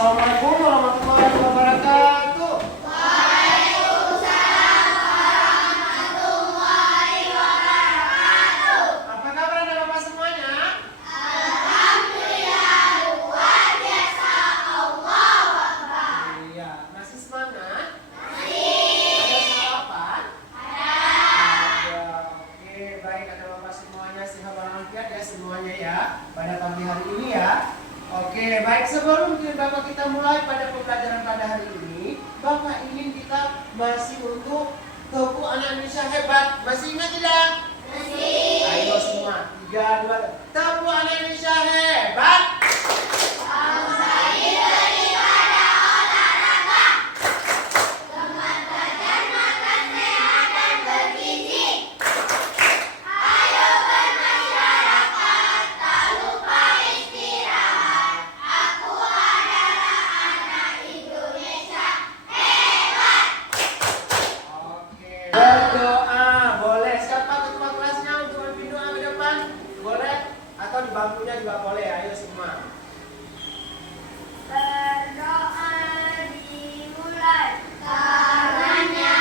Assalamualaikum warahmatullahi wabarakatuh. Waalaikumsalam warahmatullahi wabarakatuh. Apa kabar Anda Bapak semuanya? Alhamdulillah, luar biasa. Allahu Akbar. Iya, masih semangat? Masih. Ada sarapan? Ada. Oke, baik Anda Bapak semuanya sehat walafiat ya semuanya ya pada pagi hari ini ya. Oke, baik, sebelum Bapak kita mulai pada pembelajaran pada hari ini, Bapak ingin kita masih untuk Teguh Anak Indonesia Hebat. Masih ingat tidak? Masih. Ayo semua, 3, 2, Teguh Anak Indonesia Hebat. Bangsa ini daripada olahraga. Teman belajar makan sehat dan bergizi. Ayo bermasyarakat, tak lupa istirahat. Aku adalah anak Indonesia hebat. Oke. Berdoa boleh. Siapa ketua kelasnya untuk memimpin doa ke depan? Boleh? Atau di bangkunya juga boleh. Ayo semua. Berdoa dimulai, tangannya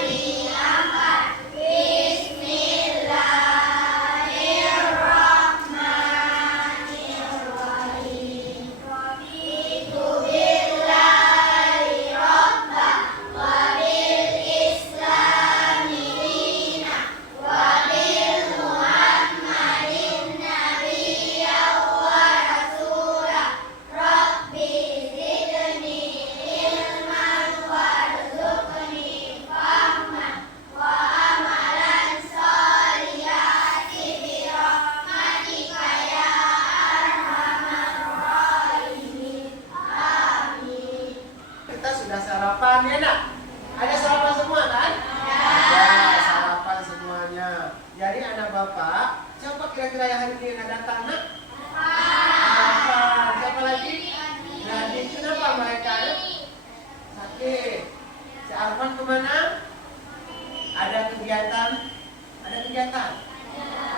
diangkat. Bismillahirrahmanirrahim. Raditu billahi robba wa bil islami dina wa bil muhammadin nabiyya wa rasula. Rabbi zidni ilman warzuqni fahman wa amalan sholihati bi rahmatika ya arhamar rahimin. Amin. Kita sudah sarapan ya nak? Ada sarapan semua kan? Ada sarapan semuanya. Jadi anak bapak, siapa kira-kira yang hari ini yang datang nak? Apa? Siapa lagi? Nadine. Kenapa mereka sakit? Si Arfan kemana? Ada kegiatan? Ada kegiatan?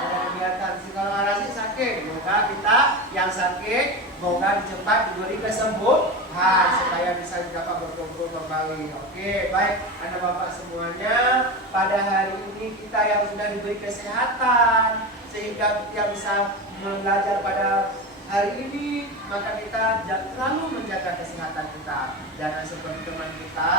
Ada kegiatan. Si kalau Arasi sakit, semoga kita yang sakit, semoga cepat diberi kesembuhan supaya bisa dapat berkumpul kembali. Oke, baik anak bapak semuanya. Pada hari ini kita yang sudah diberi kesehatan sehingga kita bisa belajar pada hari ini, maka kita selalu menjaga kesehatan kita. Jangan seperti teman kita,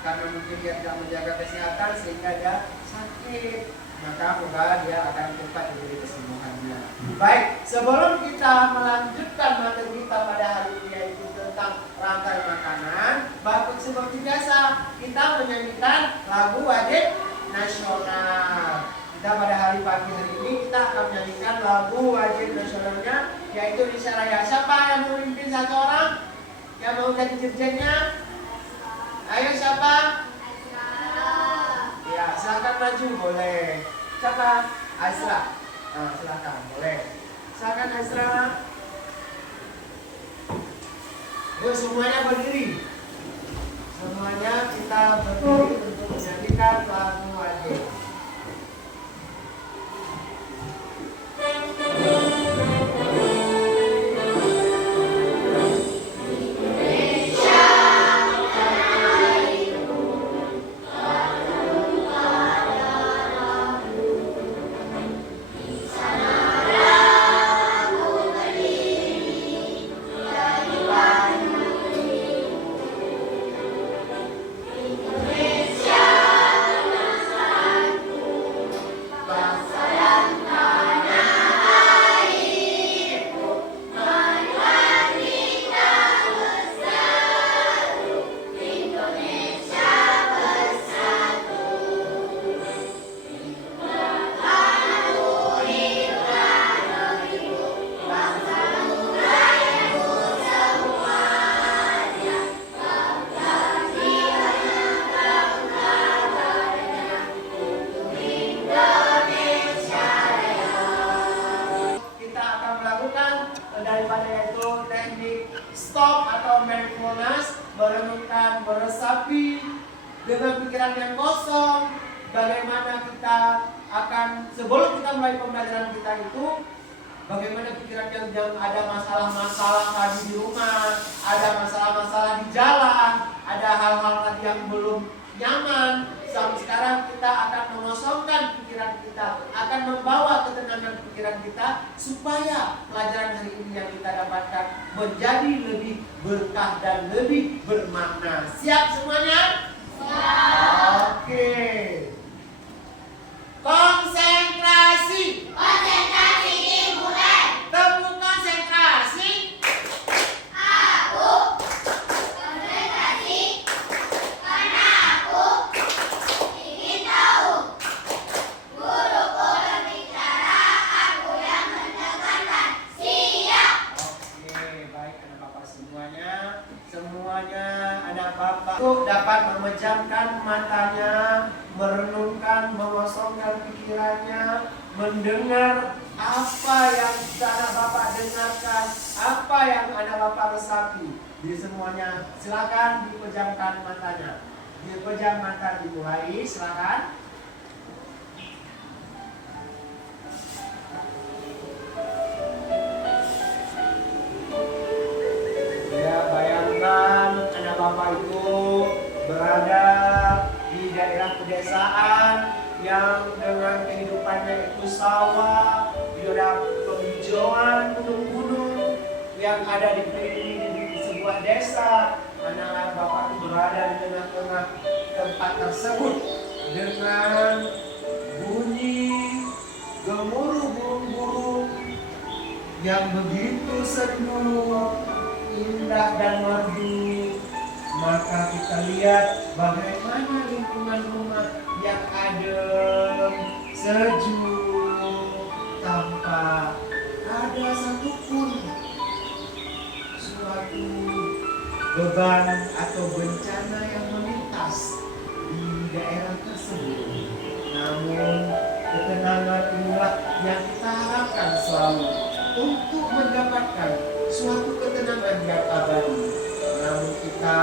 karena mungkin dia tidak menjaga kesehatan sehingga dia sakit, maka moga dia akan cepat diberi kesembuhannya. Baik, sebelum kita melanjutkan materi kita pada hari ini yaitu tentang rantai makanan, bapak seperti biasa kita menyanyikan lagu wajib nasional. Kita pada hari pagi hari ini kita akan menyanyikan lagu wajib nasionalnya yaitu Indonesia Raya. Siapa yang mau memimpin satu orang? Yang mau jadi dirjennya? Ayo siapa? Ya, silakan maju boleh. Siapa? Azra. Silakan boleh. Silakan Azra. Yuk semuanya berdiri. Semuanya kita berdiri untuk menyanyikan lagu wajib. Daripada yaitu teknik stop atau mindfulness, merenungkan, meresapi dengan pikiran yang kosong, bagaimana kita akan sebelum kita mulai pembelajaran kita itu bagaimana pikiran yang ada masalah-masalah tadi di rumah, ada masalah yang belum nyaman. Sampai sekarang kita akan mengosongkan pikiran kita, akan membawa ketenangan pikiran kita supaya pelajaran hari ini yang kita dapatkan menjadi lebih berkah dan lebih bermakna. Siap semuanya? Siap. Oke. Konsentrasi. Konsentrasi dimulai. Temu konsentrasi. Aku konsentrasi karena aku ingin tahu. Guruku berbicara, aku yang mendengarkan. Siap. Oke, baik anak bapak semuanya. Semuanya anak bapak itu dapat memejamkan matanya, merenungkan, mengosongkan pikirannya, mendengar apa yang anak bapak dengarkan, apa yang anak bapak resapi. Di semuanya silakan dipejamkan matanya. Dipejam mata dimulai, silakan. Ya, bayangkan anak bapak itu berada di daerah pedesaan yang dengan kehidupannya itu sawah, di daerah penghijauan gunung-gunung yang ada di sebuah desa. Anak bapak itu berada di tengah-tengah tempat tersebut dengan bunyi gemuruh burung-burung yang begitu sendu, indah dan merdu. Maka kita lihat bagaimana lingkungan rumah yang adem, sejuk, tanpa ada satupun suatu beban atau bencana yang melintas di daerah tersebut. Namun ketenangan inilah yang kita harapkan selalu untuk mendapatkan suatu ketenangan yang abadi. Namun kita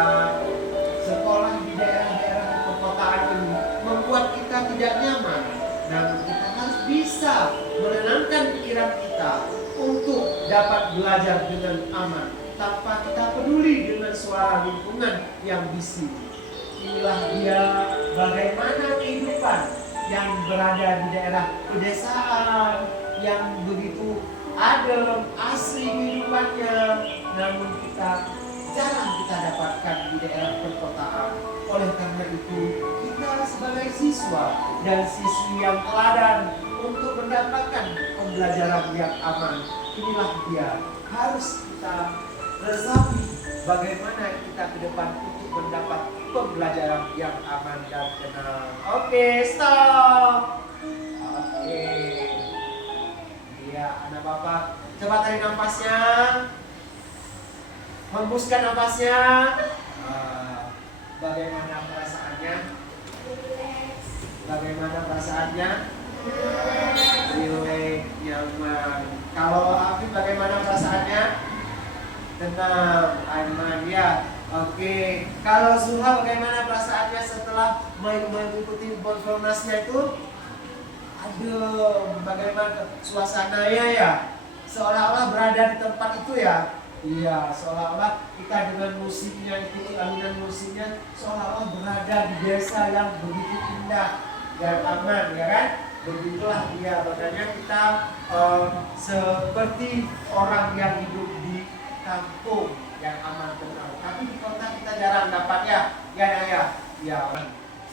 sekolah di daerah-daerah perkotaan ini membuat kita tidak nyaman. Namun kita harus bisa menenangkan pikiran kita untuk dapat belajar dengan aman tanpa kita peduli dengan suara lingkungan yang bising. Inilah dia bagaimana kehidupan yang berada di daerah pedesaan yang begitu adem, asli kehidupannya. Namun jarang kita dapatkan di daerah perkotaan. Oleh karena itu, kita sebagai siswa dan siswi yang teladan untuk mendapatkan pembelajaran yang aman, inilah dia harus kita resapi bagaimana kita ke depan untuk mendapat pembelajaran yang aman dan tenang. Oke, stop. Oke. Ya, anak bapak, coba tarik nafasnya. Hembuskan nafasnya. Bagaimana perasaannya? Bagaimana perasaannya? Relax, nyaman. Kalau Afif bagaimana perasaannya? Tenang, aman ya. Oke. Kalau Zuha bagaimana perasaannya setelah mengikuti konfirmasinya itu? Aduh, bagaimana suasananya ya? Seolah-olah berada di tempat itu ya? Iya, seolah-olah kita dengan musiknya, ikuti alunan musiknya, seolah-olah berada di desa yang begitu indah dan aman, ya kan? Begitulah dia, makanya kita seperti orang yang hidup di kampung yang aman tenang. Tapi di kota kita jarang dapat ya, ya.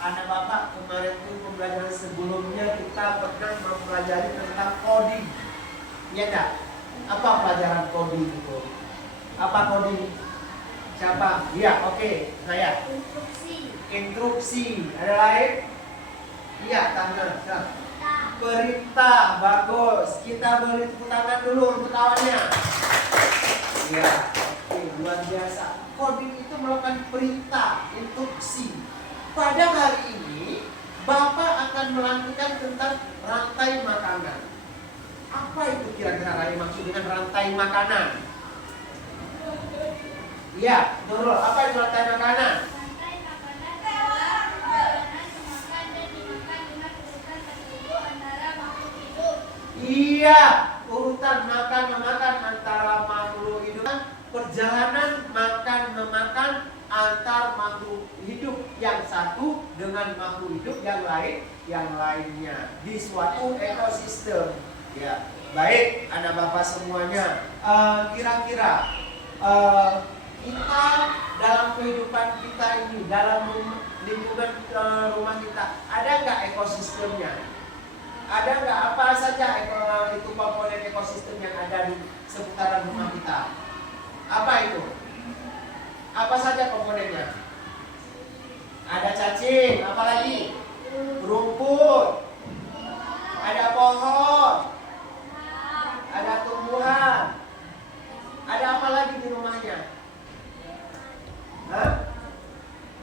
Anak bapak kemarin itu pembelajaran sebelumnya kita pernah mempelajari tentang coding, ya enggak? Apa pelajaran coding itu? Apa coding? Siapa? Iya, oke, saya. Instruksi. Ada lain? Iya, tangan. Perintah, bagus. Kita beri tepuk tangan dulu untuk kawannya. Iya, oke, luar biasa. Coding itu melakukan perintah, instruksi. Pada hari ini, Bapak akan melanjutkan tentang rantai makanan. Apa itu kira-kira yang maksud dengan rantai makanan? Iya, Nurul, apa itu rantai makanan? Rantai makanan adalah makanan dimakan dan dimakan dengan urutan tertentu antara makhluk hidup. Iya, urutan makan memakan antara makhluk hidup. Perjalanan makan memakan antar makhluk hidup yang dengan makhluk hidup yang lainnya di suatu ekosistem. Ya, baik anak bapak semuanya. Kira-kira kita dalam kehidupan kita ini, dalam lingkungan rumah kita, ada nggak ekosistemnya? Ada nggak apa saja itu komponen ekosistem yang ada di seputaran rumah kita? Apa itu? Apa saja komponennya? Ada cacing, apa lagi? Rumput, ada pohon, ada tumbuhan, ada apa lagi di rumahnya? Hah?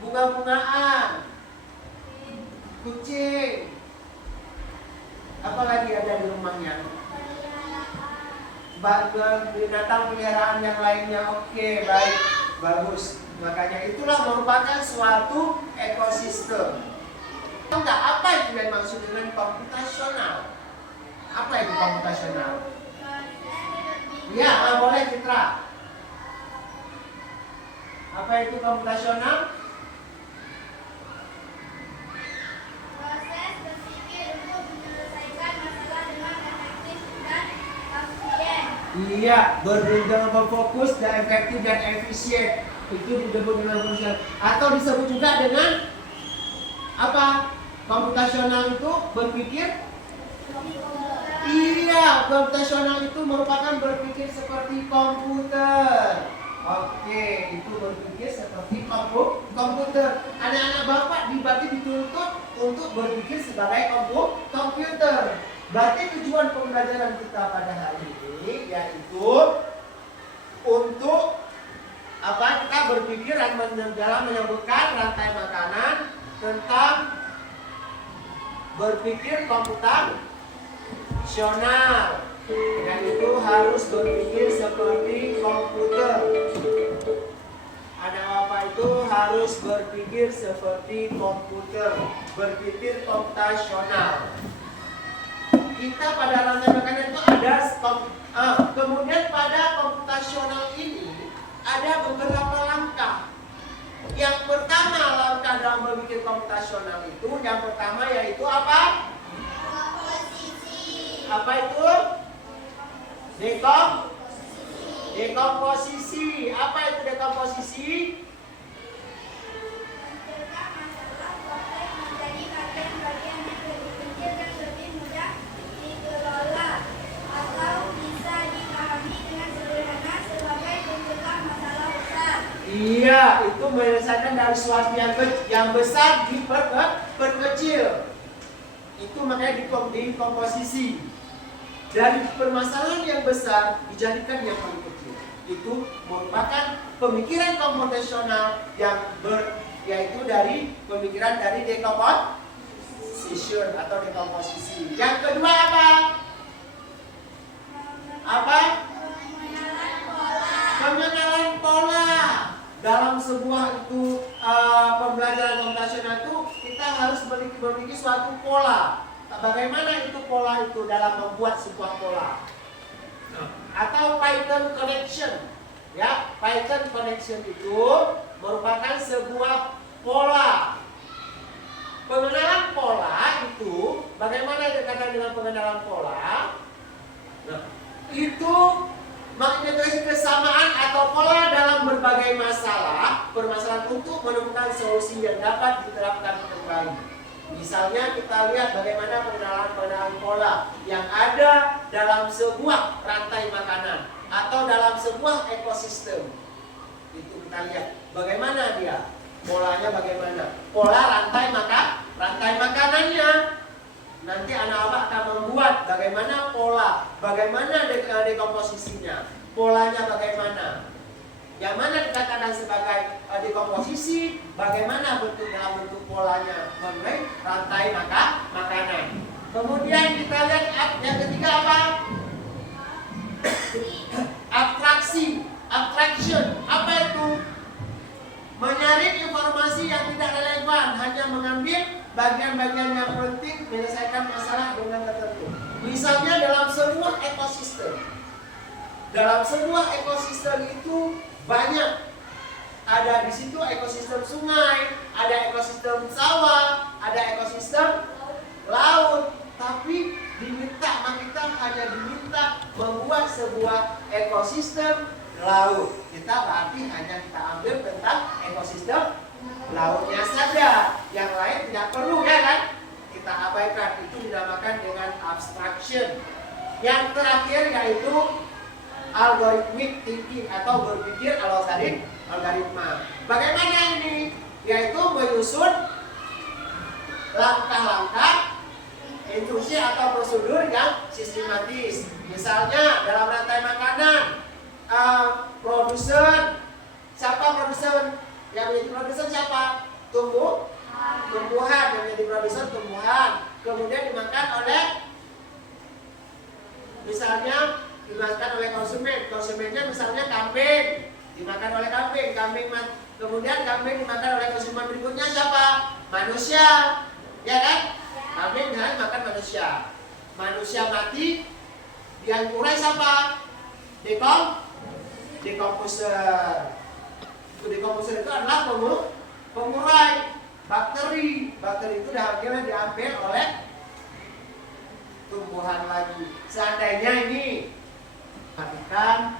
Bunga-bungaan, kucing, apa lagi ada di rumahnya? Binatang peliharaan yang lainnya. Oke, baik, bagus. Makanya itulah merupakan suatu ekosistem. Enggak, apa itu yang maksud dengan komputasional? Apa itu komputasional? Ya, boleh Citra. Apa itu komputasional? Proses berpikir untuk menyelesaikan masalah dengan efektif dan efisien. Iya, berfokus dan efektif dan efisien. Itu disebut dengan komputasional. Atau disebut juga dengan apa? Komputasional itu berpikir. Iya, komputasional itu merupakan berpikir seperti komputer. Oke, itu berpikir seperti komputer. Anak-anak bapak dituntut untuk berpikir sebagai komputer. Berarti tujuan pembelajaran kita pada hari ini yaitu untuk apa? Kita berpikir dalam menyebutkan rantai makanan tentang berpikir komputasional. Dan itu harus berpikir seperti komputer. Anak bapak itu harus berpikir seperti komputer, berpikir komputasional. Kita pada rantai makanan itu ada kemudian pada komputasional ini ada beberapa langkah. Yang pertama langkah dalam berpikir komputasional itu, yang pertama yaitu apa? Komposisi. Apa itu? Dekomposisi. Apa itu dekomposisi? Mencegah masalah kompleks menjadi bagian-bagian yang lebih kecil dan lebih mudah dikelola atau bisa dipahami dengan sederhana sebagai pencegah masalah besar. Iya, itu menyelesaikan dari sesuatu yang besar diperkecil. Itu makanya dikomposisi. Dari permasalahan yang besar dijadikan yang paling kecil. Itu merupakan pemikiran komputasional yaitu dari pemikiran dari decomposition atau dekomposisi. Yang kedua apa? Apa? Pengenalan pola. Dalam sebuah pembelajaran komputasional itu kita harus memiliki suatu pola. Bagaimana itu pola itu dalam membuat sebuah pola? Atau pattern connection. Ya, pattern connection itu merupakan sebuah pola. Pengenalan pola itu bagaimana dikatakan dengan pengenalan pola? Nah, itu mengintegrasi kesamaan atau pola dalam berbagai permasalahan untuk menemukan solusi yang dapat diterapkan kembali. Misalnya kita lihat bagaimana pengenalan pola yang ada dalam sebuah rantai makanan atau dalam sebuah ekosistem. Itu kita lihat bagaimana dia, polanya bagaimana. Pola rantai makanannya. Nanti anak-anak akan membuat bagaimana pola, bagaimana dekomposisinya, polanya bagaimana. Yang mana dikatakan sebagai dekomposisi, bagaimana dalam bentuk polanya mengenai rantai makanan. Kemudian kita lihat yang ketiga apa? Abstraction. Apa itu? Menyaring informasi yang tidak relevan, hanya mengambil bagian-bagian yang penting menyelesaikan masalah dengan tertentu. Misalnya dalam sebuah ekosistem. Dalam sebuah ekosistem itu banyak ada di situ ekosistem sungai, ada ekosistem sawah, ada ekosistem laut. Tapi kita hanya diminta membuat sebuah ekosistem laut. Kita berarti hanya kita ambil tentang ekosistem lautnya saja. Yang lain tidak perlu, ya kan? Kita abaikan. Itu dinamakan dengan abstraction. Yang terakhir yaitu algorithmic thinking atau berpikir algoritma. Bagaimana ini? Yaitu menyusun langkah-langkah, instruksi atau prosedur yang sistematis. Misalnya dalam rantai makanan, produsen. Siapa produsen? Yang menjadi produsen siapa? Tumbuhan. Yang menjadi produsen tumbuhan. Kemudian dimakan oleh, misalnya dimakan oleh konsumen. Konsumennya misalnya kambing, dimakan oleh kambing. Kemudian kambing dimakan oleh konsumen berikutnya siapa? Manusia, ya kan? Kambing misalnya makan manusia. Manusia mati, yang urai siapa? Dekomposer. Dekomposer itu adalah pengurai bakteri. Bakteri itu akhirnya diambil oleh tumbuhan lagi. Seandainya ini perhatikan,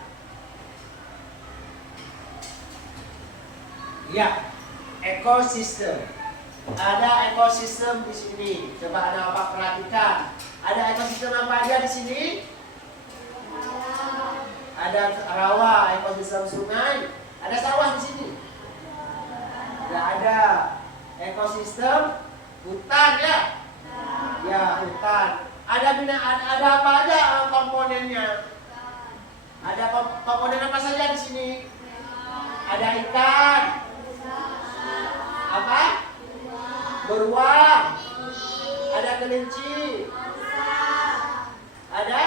ya, ekosistem. Ada ekosistem di sini. Coba Anda Bapak perhatikan. Ada ekosistem apa aja di sini? Ada rawa, ekosistem sungai. Ada sawah di sini? Tidak ada. Ekosistem hutan, ya? Ya, hutan. Ada apa aja komponennya? Ada komponen apa saja di sini? Ada ikan. Apa? Beruang. Ada kelinci. Ada?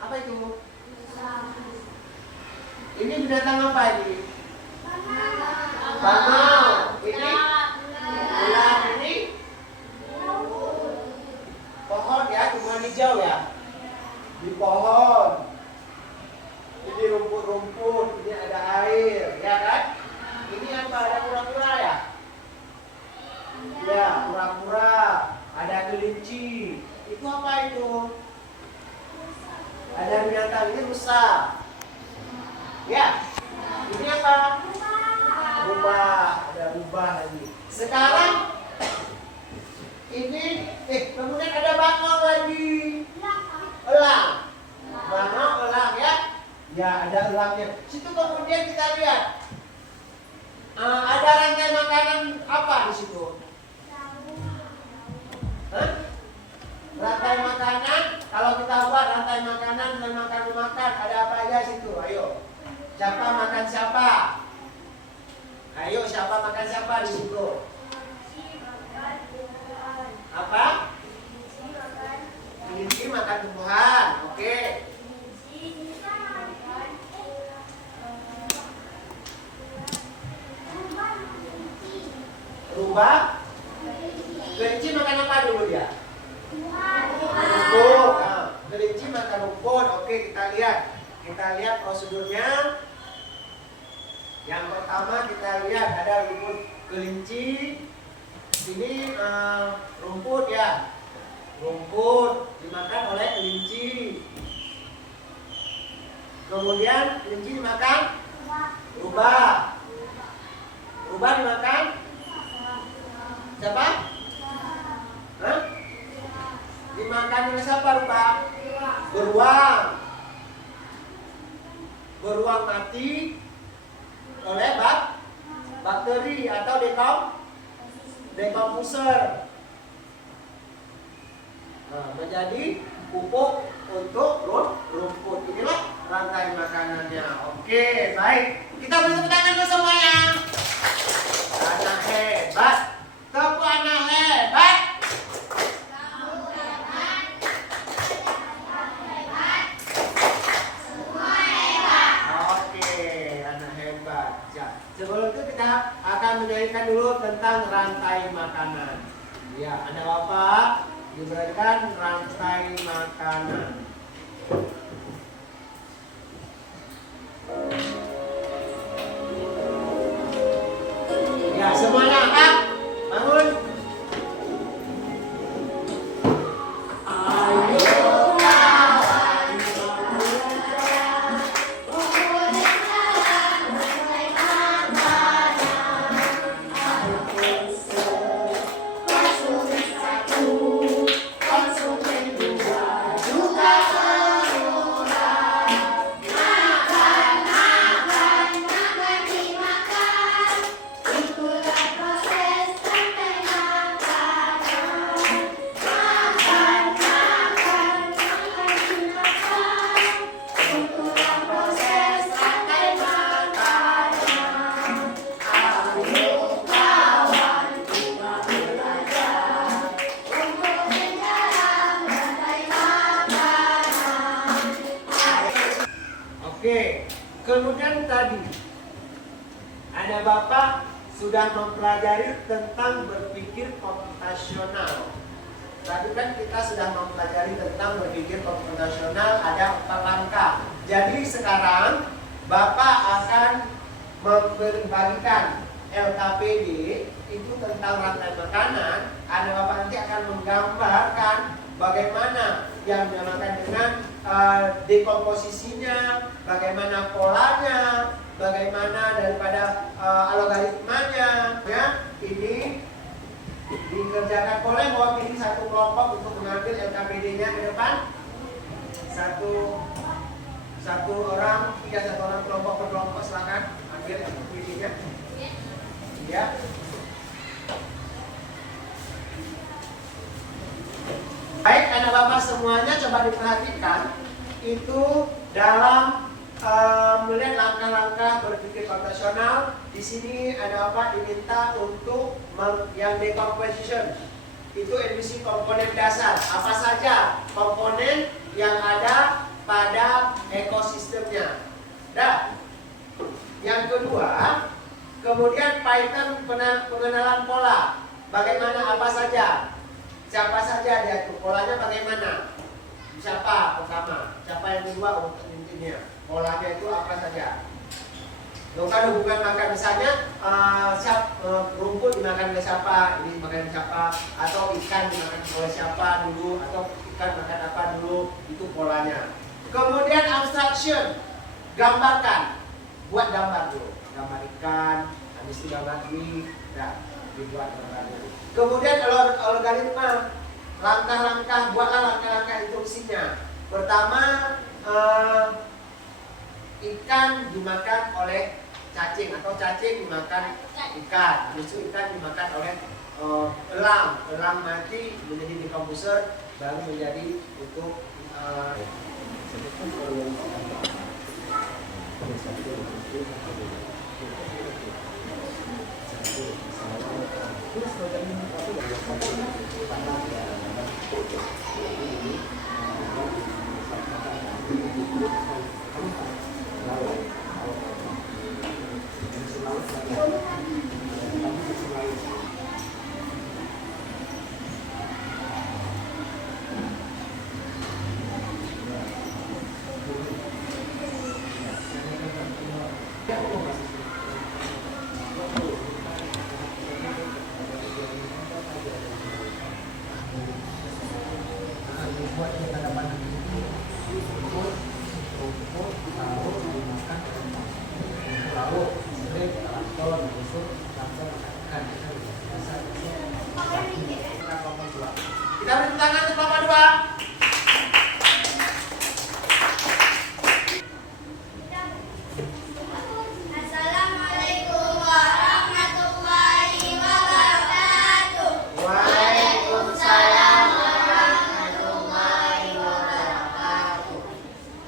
Apa itu? Ini binatang apa ini? Bangau. Ini? Ular. Ini? Pohon, ya, tumbuhan hijau, ya. Di pohon. Ini rumput-rumput. Ini ada air, ya kan? Ini apa? Ada kura-kura, ya? Ya, kura-kura. Ada kelinci. Itu apa itu? Ada binatang, ini rusa. Ya. Ini apa? Rubah. Ada rubah lagi. Sekarang ini, kemudian ada bangau lagi. Elang. Bangau, elang, ya. Ya, ada elangnya. Situ kemudian kita lihat. Ada rantai makanan apa di situ? Hah? Rantai makanan, kalau kita buat rantai makanan dan makan, ada apa aja situ? Ayo. Siapa makan siapa? Ayo, siapa makan siapa di situ? Apa? Kelinci makan tumbuhan. Oke. Rubah. Kelinci makan apa dulu dia? Rumput. Kelinci makan rumput. Oke, kita lihat prosedurnya. Yang pertama kita lihat ada rumput kelinci. Ini rumput, ya. Rumput dimakan oleh kelinci. Kemudian kelinci dimakan rubah. Rubah dimakan siapa? Hah? Dimakan oleh siapa rubah? Beruang. Beruang mati oleh bakteri atau dekomposer. Menjadi pupuk untuk rumput. Inilah rantai makanannya. Oke, baik. Kita beri tepuk tangan dulu semuanya. Anak hebat. Tepuk anak hebat. Oke, anak hebat. Sebelum itu kita akan menyanyikan dulu tentang rantai makanan. Ya, ada Bapak diberikan rantai makanan. Kemudian tadi anak bapak sudah mempelajari tentang berpikir komputasional. Tadi kan kita sudah mempelajari tentang berpikir komputasional, ada 4 langkah. Jadi sekarang bapak akan membagikan LKPD itu tentang rantai makanan. Anak bapak nanti akan menggambarkan bagaimana yang dinamakan dengan dekomposisinya, bagaimana polanya, bagaimana daripada algoritmanya. Ya, ini dikerjakan oleh mewakili satu kelompok untuk mengambil LKPD-nya ke depan. Satu orang kelompok per kelompok, silakan ambil LKPD-nya. Ya. Baik, anak bapak semuanya coba diperhatikan itu dalam melihat langkah-langkah berpikir komputasional. Di sini ada apa diminta untuk yang decomposition itu edisi komponen dasar. Apa saja komponen yang ada pada ekosistemnya. Dan yang kedua, kemudian pattern pengenalan pola. Bagaimana apa saja? Siapa saja dia itu? Polanya bagaimana? Siapa pertama? Siapa yang kedua untuk intinya? Polanya itu apa saja? Bukan hubungan makan, misalnya rumput dimakan oleh siapa, ini dimakan oleh siapa, atau ikan dimakan oleh siapa dulu, atau ikan makan apa dulu, itu polanya. Kemudian abstraction, gambarkan, buat gambar dulu, gambar ikan, habis itu gambar ini, ya, dibuat gambarnya. Kemudian algoritma, langkah-langkah, buatlah langkah-langkah instruksinya. Pertama, ikan dimakan oleh cacing atau cacing dimakan ikan. Habis itu ikan dimakan oleh elang mati menjadi decomposer, baru menjadi untuk kita beri tangan untuk Bapak dua. Assalamualaikum warahmatullahi wabarakatuh. Waalaikumsalam warahmatullahi wabarakatuh.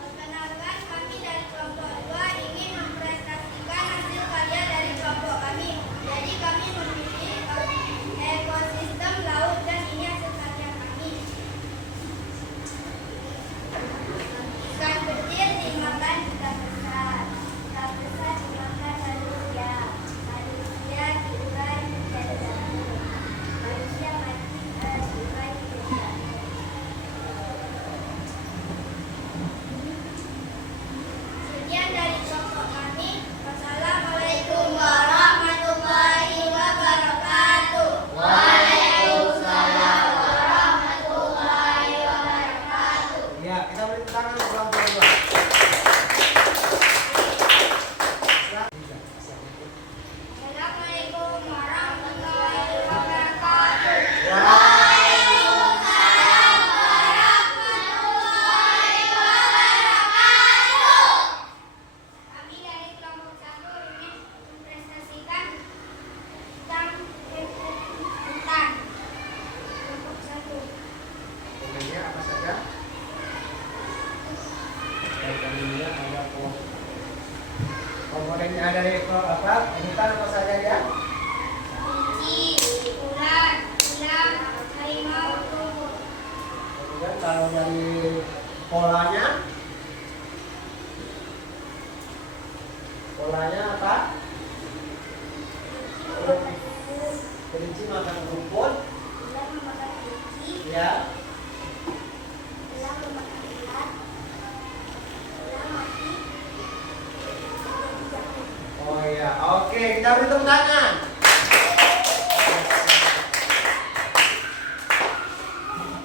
Perkenalkan, kami dari kelompok 2 ingin mempresentasikan hasil karya dari kelompok kami. Jadi kami memilih ekosistem laut dan ini hasil karya kami. Ikan kecil dimakan ikan besar. Ikan besar dimakan manusia. Manusia diurai menjadi satu. Manusia mati diurai menjadi satu. Sekian dari kelompok kami. Wassalamualaikum warahmatullahi wabarakatuh. Waalaikumsalam warahmatullahi wabarakatuh. Ya, kita beri tangan untuk kelompok dua. Assalamualaikum warahmatullahi wabarakatuh. Waalaikumsalam warahmatullahi wabarakatuh. Kami dari kelompok 1 ingin mempresentasikan tentang hutan. Kelompok 1. Komponennya apa saja? Komponennya ada komponennya dari apa? Hutan apa saja ya? Kunci, ular, harimau, rumput. Kemudian kalau dari polanya Polanya apa? Kelinci makan rumput. Ular memakan kelinci. Ya. Ular memakan ular. Ular mati. Menjadi jagung. Oh iya, oke, kita beri tepuk tangan.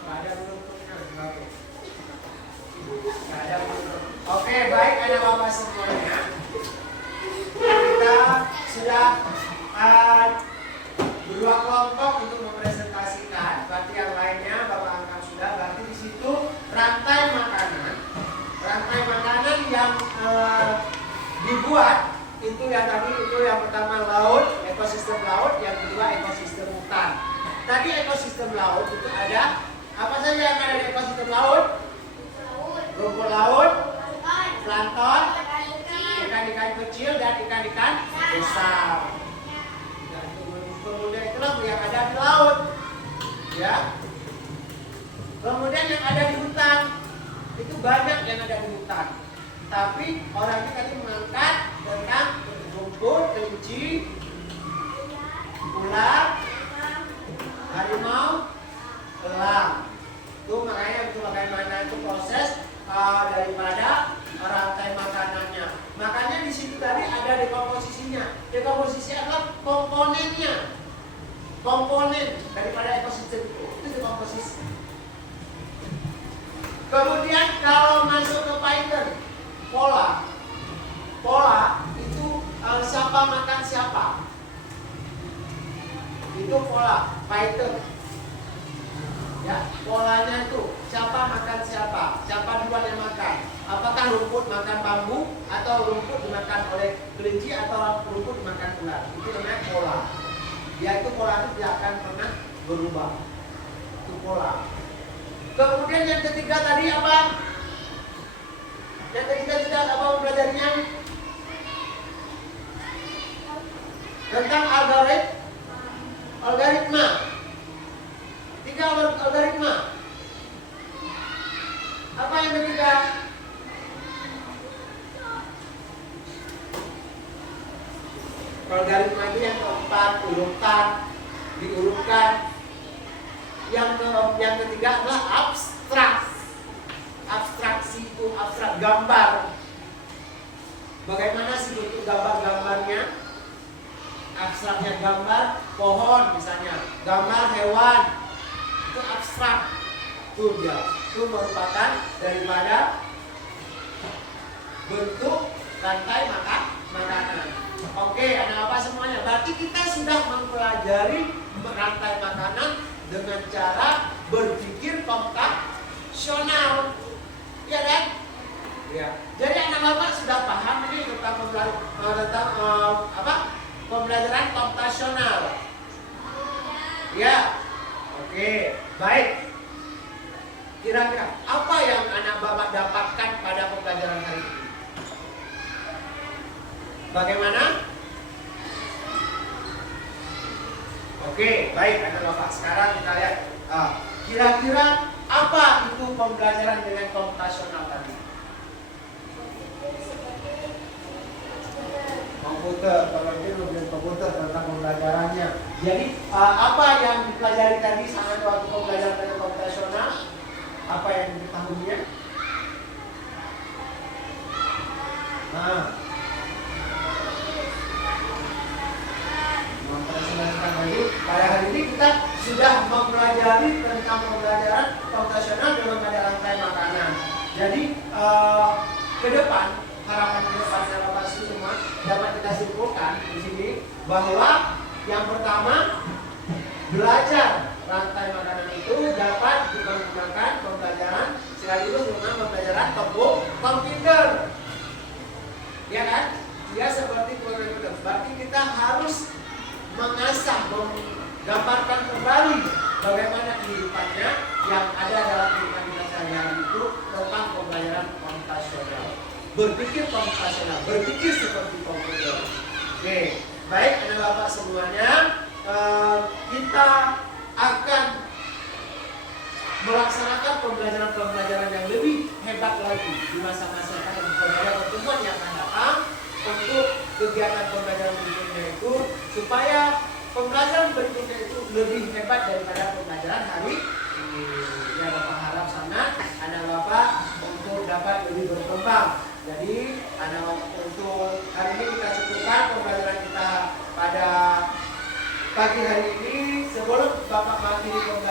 Nggak ada penutupnya, bagus. Nggak ada penutup. Oke, baik anak bapak semuanya. Kita sudah berdua kelompok untuk mempresentasikan. Berarti yang lainnya bapak angkat sudah. Berarti di situ rantai makanan yang dibuat itu yang tadi itu yang pertama laut, ekosistem laut, yang kedua ekosistem hutan. Tadi ekosistem laut itu ada apa saja yang ada di ekosistem laut? Rumput laut, plankton, ikan-ikan kecil dan ikan-ikan besar. Dan kemudian itulah yang ada di laut, ya. Kemudian yang ada di hutan itu banyak yang ada di hutan. Tapi orang ini tadi mengangkat tentang rumput, kelinci, ular, harimau, elang. Itu makanya itu bagaimana itu proses daripada rantai makanannya. Makanya di situ tadi ada dekomposisinya. Dekomposisi adalah komponennya, komponen daripada ekosistem itu dekomposisi. Kemudian kalau masuk ke Python, pola itu siapa makan siapa. Itu pola Python. Ya, polanya itu siapa makan siapa, siapa duluan yang makan. Apakah rumput makan bambu atau rumput dimakan oleh kelinci atau rumput dimakan ular. Itu namanya pola. Ya itu pola itu tidak akan pernah berubah. Itu pola. Kemudian yang ketiga tadi apa? Yang ketiga tidak apa mempelajarinya? Tentang algoritma. Tiga algoritma. Apa yang ketiga? Algoritma itu yang keempat, urutan, diurutkan. Yang ketiga adalah abstrak. Abstraksi itu abstrak gambar. Bagaimana sih bentuk gambar-gambarnya? Abstraknya gambar pohon misalnya, gambar hewan. Itu abstrak. Itu dia. Itu merupakan daripada bentuk rantai makanan. Oke, anak apa semuanya? Berarti kita sudah mempelajari rantai makanan dengan cara berpikir komputasional, ya kan? Ya. Jadi anak bapak sudah paham ini tentang pembelajaran komputasional. Ya, oke, baik. Kira-kira apa yang anak bapak dapatkan pada pembelajaran hari ini? Bagaimana? Oke, baik anak bapak. Sekarang kita lihat kira-kira apa itu pembelajaran dengan komputasional tadi? Komputer, kalau itu lebih komputer tentang pembelajarannya. Jadi apa yang dipelajari tadi saat waktu pembelajaran dengan komputasional? Apa yang diketahuinya? Mempresentasikan lagi. Pada hari ini kita sudah mempelajari tentang pembelajaran komputasional dengan ada rantai makanan. Jadi ke depan harapan ke depan bapak semua dapat kita simpulkan di sini bahwa yang pertama belajar rantai makanan itu dapat menggunakan pembelajaran sekaligus dengan pembelajaran komputer, ya kan? Dia seperti komputer. Berarti kita harus mengasah, menggambarkan kembali bagaimana kehidupannya yang ada dalam kehidupan kita sehari-hari itu tentang pembelajaran komputasional. Berpikir komputasional, berpikir seperti komputer. Oke, baik anak bapak semuanya, kita akan melaksanakan pembelajaran yang lebih hebat lagi di masa-masa yang akan datang, pada pertemuan yang akan datang untuk kegiatan pembelajaran berikutnya itu supaya pembelajaran berikutnya itu lebih hebat daripada pembelajaran hari ini. Ya, Bapak harap sangat anak Bapak untuk dapat lebih berkembang. Jadi anak untuk hari ini kita cukupkan pembelajaran kita pada pagi hari ini. Sebelum Bapak mengakhiri pembelajaran